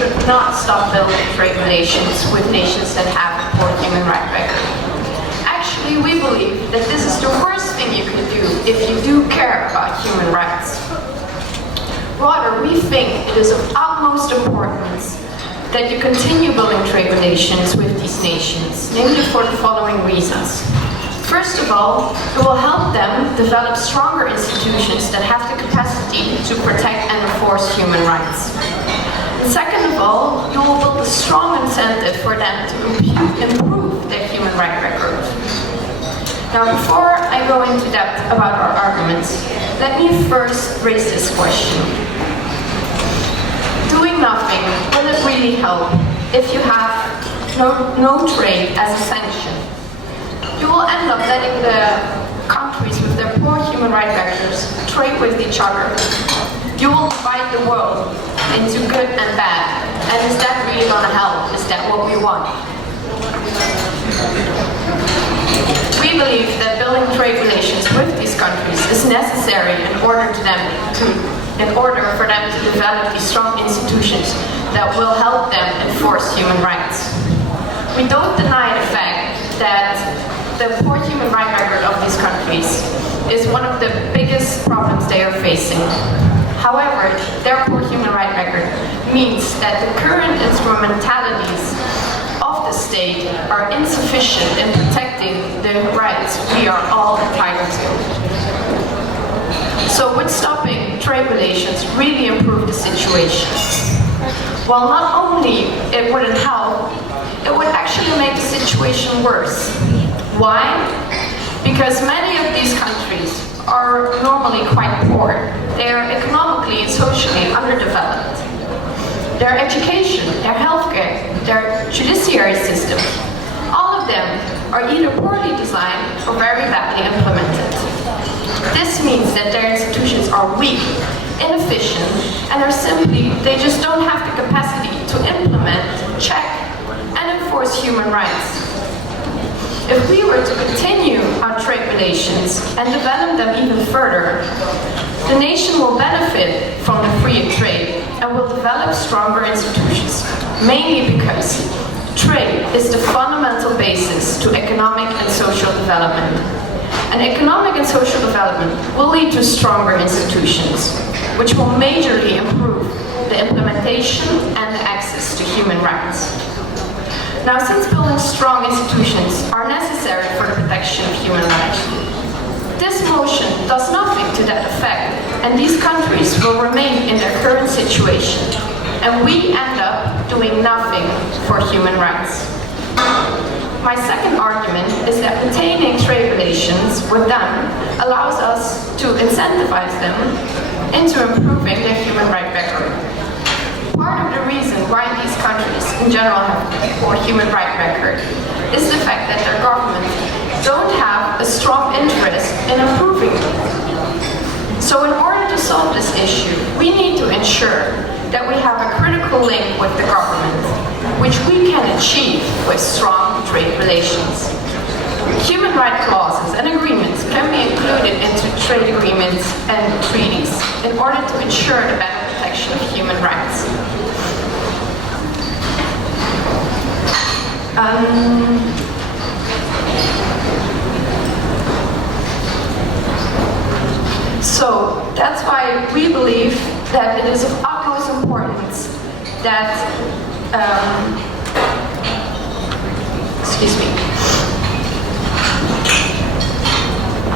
should not stop building trade relations with nations that have a poor human rights record. Actually, we believe that this is the worst thing you can do if you do care about human rights. Rather, we think it is of utmost importance that you continue building trade relations with these nations, namely for the following reasons. First of all, it will help them develop stronger institutions that have the capacity to protect and enforce human rights. And second of all, you will build a strong incentive for them to improve their human rights record. Now, before I go into depth about our arguments, let me first raise this question. Doing nothing, will it really help if you have no trade as a sanction? You will end up letting the countries with their poor human rights records trade with each other. You will divide the world into good and bad. And is that really going to help? Is that what we want? We believe that building trade relations with these countries is necessary in order for them to develop these strong institutions that will help them enforce human rights. We don't deny the fact that the poor human rights record of these countries is one of the biggest problems they are facing. However, their poor human rights record means that the current instrumentalities of the state are insufficient in protecting the rights we are all entitled to. So would stopping trade relations really improve the situation? Well, not only it wouldn't help, it would actually make the situation worse. Why? Because many of these countries are normally quite poor. They are economically and socially underdeveloped. Their education, their healthcare, their judiciary system, all of them are either poorly designed or very badly implemented. This means that their institutions are weak, inefficient, and they just don't have the capacity to implement, check, and enforce human rights. If we were to continue our trade relations and develop them even further, the nation will benefit from the free trade and will develop stronger institutions, mainly because trade is the fundamental basis to economic and social development. And economic and social development will lead to stronger institutions, which will majorly improve the implementation and the access to human rights. Now, since building strong institutions are necessary for the protection of human rights, this motion does nothing to that effect, and these countries will remain in their current situation, and we end up doing nothing for human rights. My second argument is that maintaining trade relations with them allows us to incentivize them into improving their human rights record. Part of the reason why these countries in general have a poor human rights record is the fact that their governments don't have a strong interest in improving it. So in order to solve this issue, we need to ensure that we have a critical link with the government, which we can achieve with strong trade relations. Human rights clauses and agreements can be included into trade agreements and treaties in order to ensure the better protection of human rights. So that's why we believe that it is of utmost importance that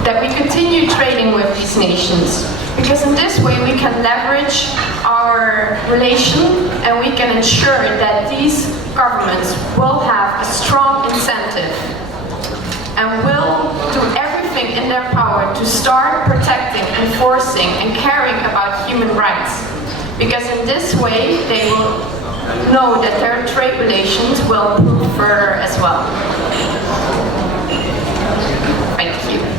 that we continue trading with these nations, because in this way we can leverage our relation and we can ensure that these governments will have a strong incentive and will do everything in their power to start protecting, enforcing, and caring about human rights. Because in this way they will know that their trade relations will improve further as well. Thank you.